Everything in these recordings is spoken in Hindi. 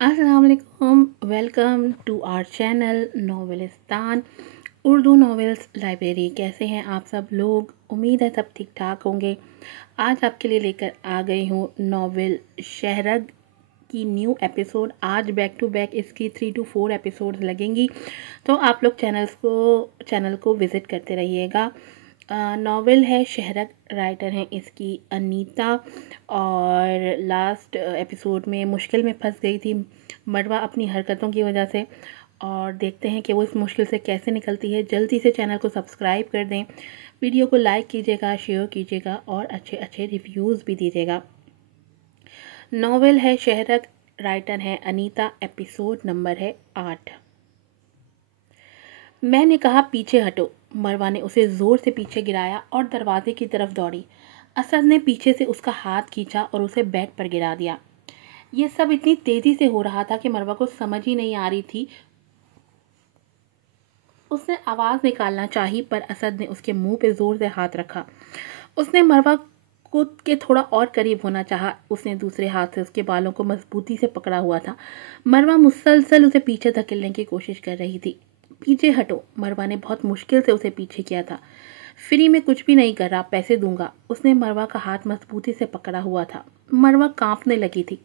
अस्सलाम वालेकुम। Welcome to our channel Novelistan Urdu novels library. कैसे हैं आप सब लोग? उम्मीद है सब ठीक ठाक होंगे। आज आपके लिए लेकर आ गई हूँ नॉवेल शहरग की न्यू एपिसोड। आज बैक टू बैक इसकी 3 to 4 एपिसोड लगेंगी, तो आप लोग चैनल को विज़िट करते रहिएगा। नॉवेल है शहरग, राइटर हैं इसकी अनीता। और लास्ट एपिसोड में मुश्किल में फंस गई थी मरवा अपनी हरकतों की वजह से, और देखते हैं कि वो इस मुश्किल से कैसे निकलती है। जल्दी से चैनल को सब्सक्राइब कर दें, वीडियो को लाइक कीजिएगा, शेयर कीजिएगा और अच्छे अच्छे रिव्यूज़ भी दीजिएगा। नॉवेल है शहरग, राइटर है अनीता, एपिसोड नंबर है 8। मैंने कहा पीछे हटो। मरवा ने उसे ज़ोर से पीछे गिराया और दरवाजे की तरफ दौड़ी। असद ने पीछे से उसका हाथ खींचा और उसे बेड पर गिरा दिया। ये सब इतनी तेज़ी से हो रहा था कि मरवा को समझ ही नहीं आ रही थी। उसने आवाज़ निकालना चाही, पर असद ने उसके मुंह पे ज़ोर से हाथ रखा। उसने मरवा को के थोड़ा और करीब होना चाहा। उसने दूसरे हाथ से उसके बालों को मजबूती से पकड़ा हुआ था। मरवा मुसलसल उसे पीछे धकेलने की कोशिश कर रही थी। पीछे हटो। मरवा ने बहुत मुश्किल से उसे पीछे किया था। फ्री में कुछ भी नहीं कर रहा, पैसे दूंगा। उसने मरवा का हाथ मजबूती से पकड़ा हुआ था। मरवा कांपने लगी थी।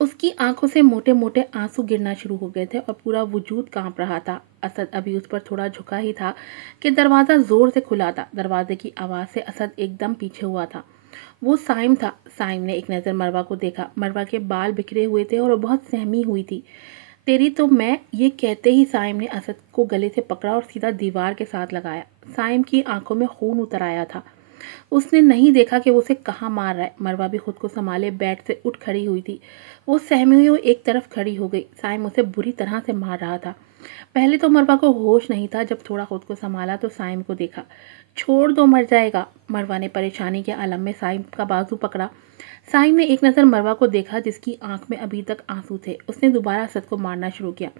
उसकी आंखों से मोटे मोटे आंसू गिरना शुरू हो गए थे और पूरा वजूद कांप रहा था। असद अभी उस पर थोड़ा झुका ही था कि दरवाज़ा ज़ोर से खुला था। दरवाजे की आवाज़ से असद एकदम पीछे हुआ था। वो साइम था। साइम ने एक नज़र मरवा को देखा। मरवा के बाल बिखरे हुए थे और वो बहुत सहमी हुई थी। तेरी तो मैं, ये कहते ही साइम ने असद को गले से पकड़ा और सीधा दीवार के साथ लगाया। साइम की आंखों में खून उतर आया था। उसने नहीं देखा कि वो उसे कहाँ मार रहा है। मरवा भी खुद को संभाले बेड से उठ खड़ी हुई थी। वो सहमी हुई एक तरफ खड़ी हो गई। साइम उसे बुरी तरह से मार रहा था। पहले तो मरवा को होश नहीं था। जब थोड़ा खुद को संभाला तो साइम को देखा। छोड़ दो, मर जाएगा। मरवा ने परेशानी के आलम में साइम का बाजू पकड़ा। साइम ने एक नज़र मरवा को देखा, जिसकी आंख में अभी तक आंसू थे। उसने दोबारा असद को मारना शुरू किया।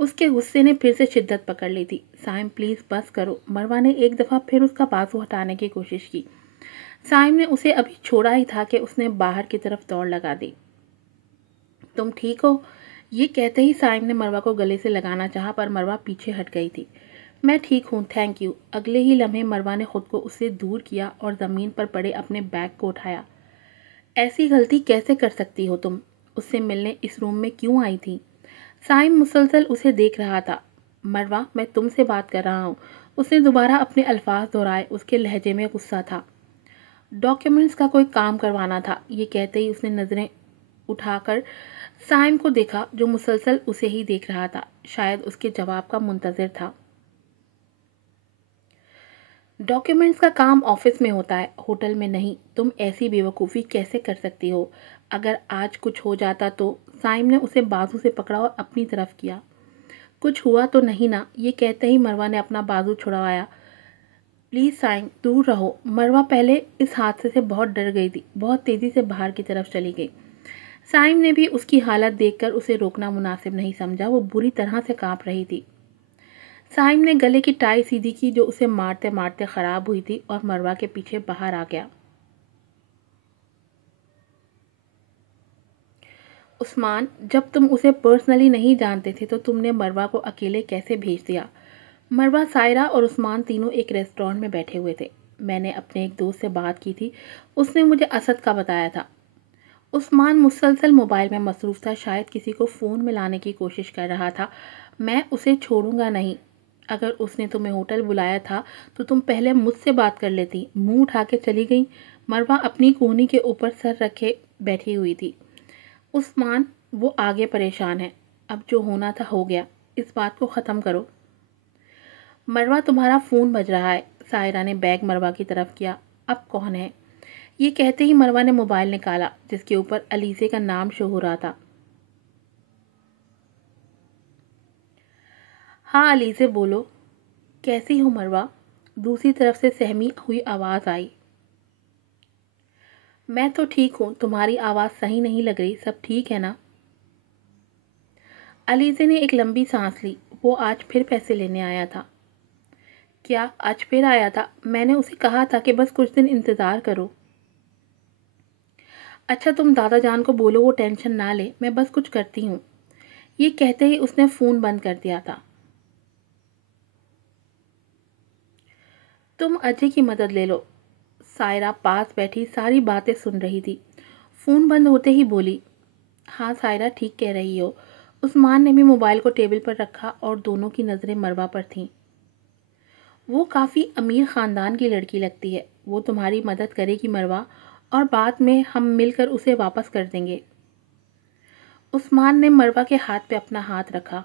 उसके गुस्से ने फिर से शिद्दत पकड़ ली थी। साइम प्लीज़ बस करो। मरवा ने एक दफ़ा फिर उसका बाजू हटाने की कोशिश की। साइम ने उसे अभी छोड़ा ही था कि उसने बाहर की तरफ दौड़ लगा दी। तुम ठीक हो? ये कहते ही साइम ने मरवा को गले से लगाना चाहा, पर मरवा पीछे हट गई थी। मैं ठीक हूँ, थैंक यू। अगले ही लम्हे मरवा ने खुद को उससे दूर किया और ज़मीन पर पड़े अपने बैग को उठाया। ऐसी गलती कैसे कर सकती हो तुम? उससे मिलने इस रूम में क्यों आई थी? साइम मुसलसल उसे देख रहा था। मरवा, मैं तुमसे बात कर रहा हूँ। उसने दोबारा अपने अल्फाज दोहराए। उसके लहजे में गुस्सा था। डॉक्यूमेंट्स का कोई काम करवाना था। ये कहते ही उसने नज़रें उठाकर साइम को देखा, जो मुसलसल उसे ही देख रहा था। शायद उसके जवाब का मुंतज़िर था। डॉक्यूमेंट्स का काम ऑफिस में होता है, होटल में नहीं। तुम ऐसी बेवकूफ़ी कैसे कर सकती हो? अगर आज कुछ हो जाता तो? साइम ने उसे बाजू से पकड़ा और अपनी तरफ किया। कुछ हुआ तो नहीं ना? ये कहते ही मरवा ने अपना बाजू छुड़वाया। प्लीज़ साइम, दूर रहो। मरवा पहले इस हादसे से बहुत डर गई थी। बहुत तेज़ी से बाहर की तरफ चली गई। साइम ने भी उसकी हालत देखकर उसे रोकना मुनासिब नहीं समझा। वो बुरी तरह से कांप रही थी। साइम ने गले की टाई सीधी की, जो उसे मारते मारते ख़राब हुई थी, और मरवा के पीछे बाहर आ गया। उस्मान, जब तुम उसे पर्सनली नहीं जानते थे तो तुमने मरवा को अकेले कैसे भेज दिया? मरवा, सायरा और उस्मान तीनों एक रेस्टोरेंट में बैठे हुए थे। मैंने अपने एक दोस्त से बात की थी। उसने मुझे असद का बताया था। उस्मान मुसलसल मोबाइल में मसरूफ़ था। शायद किसी को फ़ोन में लाने की कोशिश कर रहा था। मैं उसे छोड़ूंगा नहीं। अगर उसने तुम्हें होटल बुलाया था तो तुम पहले मुझसे बात कर लेती। मुंह उठा के चली गई। मरवा अपनी कोहनी के ऊपर सर रखे बैठी हुई थी। उस्मान, वो आगे परेशान है। अब जो होना था हो गया। इस बात को ख़त्म करो। मरवा, तुम्हारा फ़ोन बज रहा है। सायरा ने बैग मरवा की तरफ किया। अब कौन है? ये कहते ही मरवा ने मोबाइल निकाला, जिसके ऊपर अलीज़े का नाम शो हो रहा था। हाँ अलीज़े, बोलो। कैसी हो मरवा? दूसरी तरफ से सहमी हुई आवाज़ आई। मैं तो ठीक हूँ, तुम्हारी आवाज़ सही नहीं लग रही। सब ठीक है ना? अलीज़े ने एक लंबी सांस ली। वो आज फिर पैसे लेने आया था। क्या आज फिर आया था? मैंने उसे कहा था कि बस कुछ दिन इंतज़ार करो। अच्छा तुम दादा जान को बोलो वो टेंशन ना ले, मैं बस कुछ करती हूँ। ये कहते ही उसने फ़ोन बंद कर दिया था। तुम अजय की मदद ले लो। सायरा पास बैठी सारी बातें सुन रही थी। फ़ोन बंद होते ही बोली, हाँ सायरा ठीक कह रही हो। उस्मान ने भी मोबाइल को टेबल पर रखा और दोनों की नज़रें मरवा पर थीं। वो काफ़ी अमीर ख़ानदान की लड़की लगती है। वो तुम्हारी मदद करेगी मरवा, और बाद में हम मिलकर उसे वापस कर देंगे। उस्मान ने मरवा के हाथ पे अपना हाथ रखा।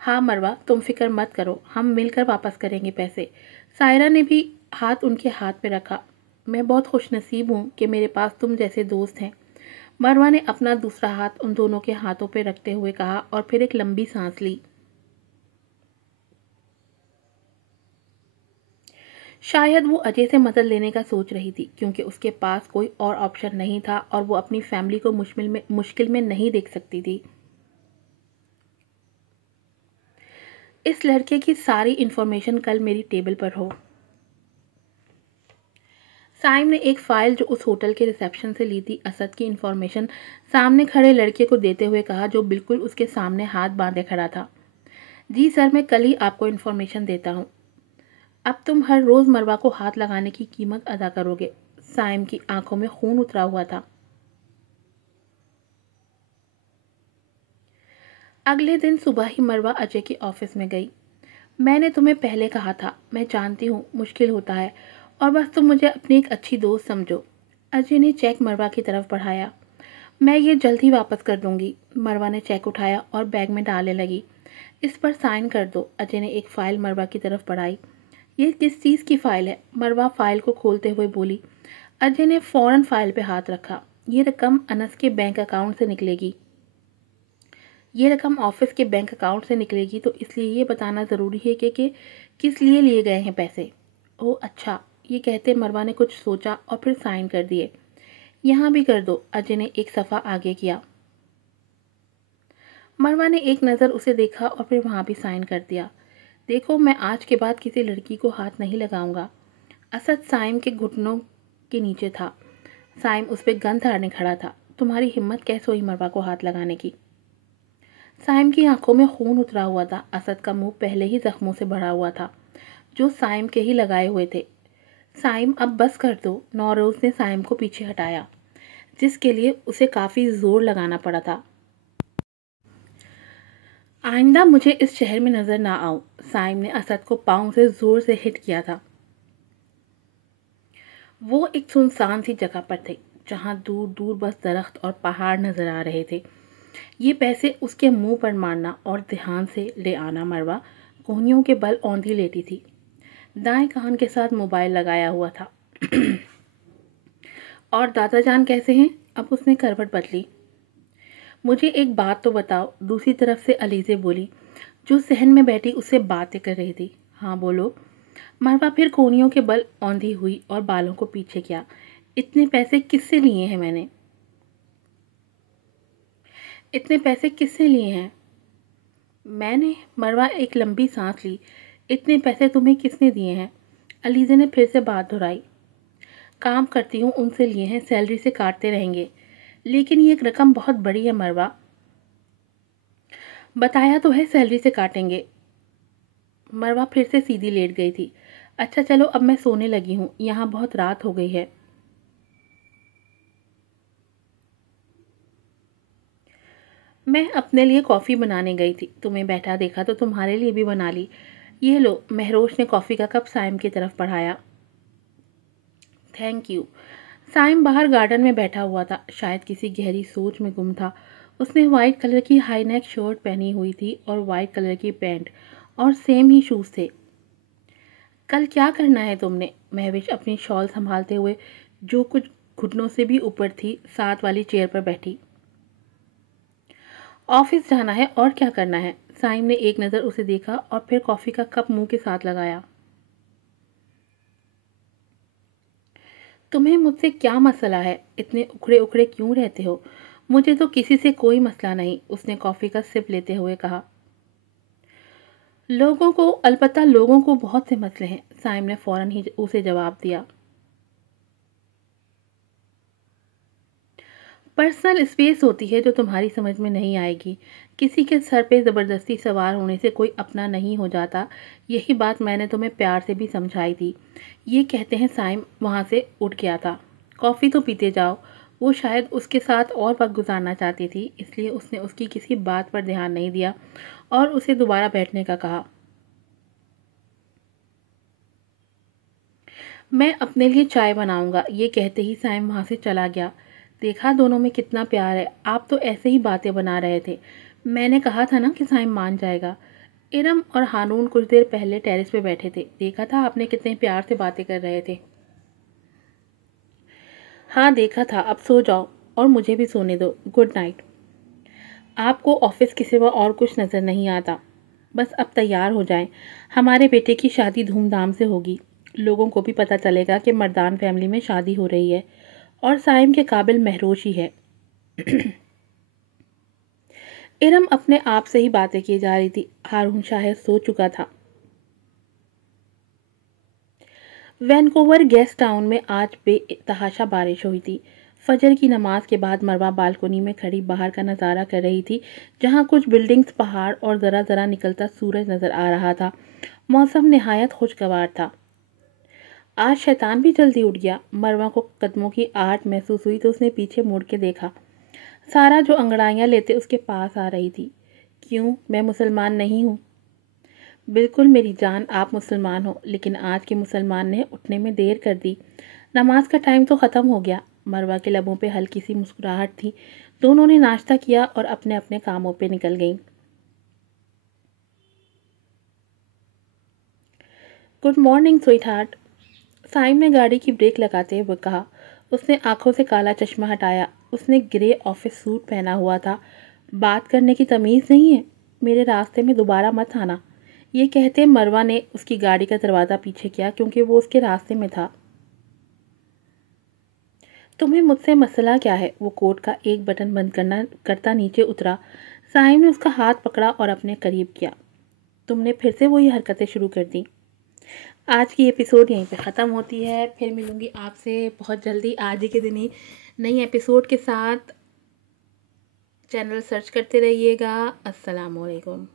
हाँ मरवा, तुम फिक्र मत करो, हम मिलकर वापस करेंगे पैसे। सायरा ने भी हाथ उनके हाथ पे रखा। मैं बहुत खुशनसीब हूँ कि मेरे पास तुम जैसे दोस्त हैं। मरवा ने अपना दूसरा हाथ उन दोनों के हाथों पे रखते हुए कहा और फिर एक लंबी सांस ली। शायद वो अजय से मदद लेने का सोच रही थी, क्योंकि उसके पास कोई और ऑप्शन नहीं था और वो अपनी फैमिली को मुश्किल में नहीं देख सकती थी। इस लड़के की सारी इन्फॉर्मेशन कल मेरी टेबल पर हो। साइम ने एक फ़ाइल जो उस होटल के रिसेप्शन से ली थी, असद की इन्फॉर्मेशन सामने खड़े लड़के को देते हुए कहा, जो बिल्कुल उसके सामने हाथ बांधे खड़ा था। जी सर, मैं कल ही आपको इन्फॉर्मेशन देता हूँ। अब तुम हर रोज़ मरवा को हाथ लगाने की कीमत अदा करोगे। साइम की आंखों में खून उतरा हुआ था। अगले दिन सुबह ही मरवा अजय के ऑफिस में गई। मैंने तुम्हें पहले कहा था, मैं जानती हूँ मुश्किल होता है, और बस तुम मुझे अपनी एक अच्छी दोस्त समझो। अजय ने चेक मरवा की तरफ बढ़ाया। मैं ये जल्द ही वापस कर दूंगी। मरवा ने चेक उठाया और बैग में डालने लगी। इस पर साइन कर दो। अजय ने एक फ़ाइल मरवा की तरफ बढ़ाई। ये किस चीज़ की फ़ाइल है? मरवा फ़ाइल को खोलते हुए बोली। अजय ने फ़ौरन फ़ाइल पे हाथ रखा। ये रकम अनस के बैंक अकाउंट से निकलेगी। ये रकम ऑफिस के बैंक अकाउंट से निकलेगी, तो इसलिए ये बताना ज़रूरी है कि किस लिए लिए गए हैं पैसे। ओह अच्छा, ये कहते मरवा ने कुछ सोचा और फिर साइन कर दिए। यहाँ भी कर दो। अजय ने एक सफ़ा आगे किया। मरवा ने एक नज़र उसे देखा और फिर वहाँ भी साइन कर दिया। देखो, मैं आज के बाद किसी लड़की को हाथ नहीं लगाऊंगा। असद साइम के घुटनों के नीचे था। साइम उस पर गन धारने खड़ा था। तुम्हारी हिम्मत कैसे हुई मरवा को हाथ लगाने की? साइम की आंखों में खून उतरा हुआ था। असद का मुंह पहले ही जख्मों से भरा हुआ था, जो साइम के ही लगाए हुए थे। साइम, अब बस कर दो। नौरोज ने साइम को पीछे हटाया, जिसके लिए उसे काफ़ी जोर लगाना पड़ा था। आइंदा मुझे इस शहर में नजर ना आओ। साइम ने असद को पाँव से जोर से हिट किया था। वो एक सुनसान सी जगह पर थे, जहाँ दूर दूर बस दरख्त और पहाड़ नजर आ रहे थे। ये पैसे उसके मुंह पर मारना और ध्यान से ले आना। मरवा कोहनियों के बल औंधी लेटी थी, दाएं कान के साथ मोबाइल लगाया हुआ था। और दादा जान कैसे हैं? अब उसने करवट बदली। मुझे एक बात तो बताओ, दूसरी तरफ से अलीज़े बोली, जो सहन में बैठी उससे बातें कर रही थी। हाँ बोलो। मरवा फिर कोहनियों के बल औंधी हुई और बालों को पीछे किया। इतने पैसे किससे लिए हैं मैंने? इतने पैसे किससे लिए हैं मैंने? मरवा एक लंबी सांस ली। इतने पैसे तुम्हें किसने दिए हैं? अलीज़े ने फिर से बात दोहराई। काम करती हूँ, उनसे लिए हैं, सैलरी से काटते रहेंगे। लेकिन ये एक रकम बहुत बड़ी है मरवा। बताया तो है सैलरी से काटेंगे। मरवा फिर से सीधी लेट गई थी। अच्छा चलो, अब मैं सोने लगी हूँ, यहाँ बहुत रात हो गई है। मैं अपने लिए कॉफ़ी बनाने गई थी, तुम्हें बैठा देखा तो तुम्हारे लिए भी बना ली। ये लो। महरोश ने कॉफ़ी का कप साइम की तरफ बढ़ाया। Thank you. साइम बाहर गार्डन में बैठा हुआ था, शायद किसी गहरी सोच में गुम था। उसने वाइट कलर की हाई नेक शर्ट पहनी हुई थी और वाइट कलर की पैंट, और सेम ही शूज़ थे। कल क्या करना है तुमने? महविश अपनी शॉल संभालते हुए, जो कुछ घुटनों से भी ऊपर थी, साथ वाली चेयर पर बैठी। ऑफिस जाना है, और क्या करना है? साइम ने एक नज़र उसे देखा और फिर कॉफ़ी का कप मुंह के साथ लगाया। तुम्हें मुझसे क्या मसला है? इतने उखड़े उखड़े क्यों रहते हो? मुझे तो किसी से कोई मसला नहीं, उसने कॉफ़ी का सिप लेते हुए कहा। अलबत्ता लोगों को बहुत से मसले हैं, साइम ने फौरन ही उसे जवाब दिया। पर्सनल स्पेस होती है जो तुम्हारी समझ में नहीं आएगी। किसी के सर पे ज़बरदस्ती सवार होने से कोई अपना नहीं हो जाता। यही बात मैंने तुम्हें प्यार से भी समझाई थी। ये कहते हैं साइम वहाँ से उठ गया था। कॉफ़ी तो पीते जाओ। वो शायद उसके साथ और वक्त गुजारना चाहती थी, इसलिए उसने उसकी किसी बात पर ध्यान नहीं दिया और उसे दोबारा बैठने का कहा। मैं अपने लिए चाय बनाऊंगा, ये कहते ही साइम वहाँ से चला गया। देखा दोनों में कितना प्यार है। आप तो ऐसे ही बातें बना रहे थे। मैंने कहा था ना कि साइम मान जाएगा। इरम और हारून कुछ देर पहले टेरेस पे बैठे थे। देखा था आपने कितने प्यार से बातें कर रहे थे। हाँ देखा था। अब सो जाओ और मुझे भी सोने दो। Good night. आपको ऑफिस के सिवा और कुछ नज़र नहीं आता। बस अब तैयार हो जाएं। हमारे बेटे की शादी धूमधाम से होगी। लोगों को भी पता चलेगा कि मर्दान फैमिली में शादी हो रही है और साइम के काबिल महरोश ही है। इरम अपने आप से ही बातें की जा रही थी। हारून शायद सो चुका था। वैनकूवर गेस्ट टाउन में आज बेतहाशा बारिश हुई थी। फजर की नमाज के बाद मरवा बालकोनी में खड़ी बाहर का नज़ारा कर रही थी, जहाँ कुछ बिल्डिंग्स, पहाड़ और ज़रा ज़रा निकलता सूरज नज़र आ रहा था। मौसम निहायत खुशगवार था। आज शैतान भी जल्दी उठ गया। मरवा को कदमों की आहट महसूस हुई तो उसने पीछे मुड़ के देखा। सारा जो अंगड़ाइयाँ लेते उसके पास आ रही थी। क्यों, मैं मुसलमान नहीं हूँ? बिल्कुल मेरी जान, आप मुसलमान हो, लेकिन आज के मुसलमान ने उठने में देर कर दी। नमाज का टाइम तो ख़त्म हो गया। मरवा के लबों पे हल्की सी मुस्कुराहट थी। दोनों ने नाश्ता किया और अपने अपने कामों पे निकल गईं। Good morning sweetheart. Saim ने गाड़ी की ब्रेक लगाते हुए कहा। उसने आंखों से काला चश्मा हटाया। उसने ग्रे ऑफिस सूट पहना हुआ था। बात करने की तमीज़ नहीं है। मेरे रास्ते में दोबारा मत आना। ये कहते मरवा ने उसकी गाड़ी का दरवाज़ा पीछे किया क्योंकि वो उसके रास्ते में था। तुम्हें मुझसे मसला क्या है? वो कोट का एक बटन बंद करता नीचे उतरा। साइम ने उसका हाथ पकड़ा और अपने करीब किया। तुमने फिर से वही हरकतें शुरू कर दी। आज की एपिसोड यहीं पे ख़त्म होती है। फिर मिलूँगी आपसे बहुत जल्दी आज ही के दिन ही नई एपिसोड के साथ। चैनल सर्च करते रहिएगा। अस्सलाम वालेकुम।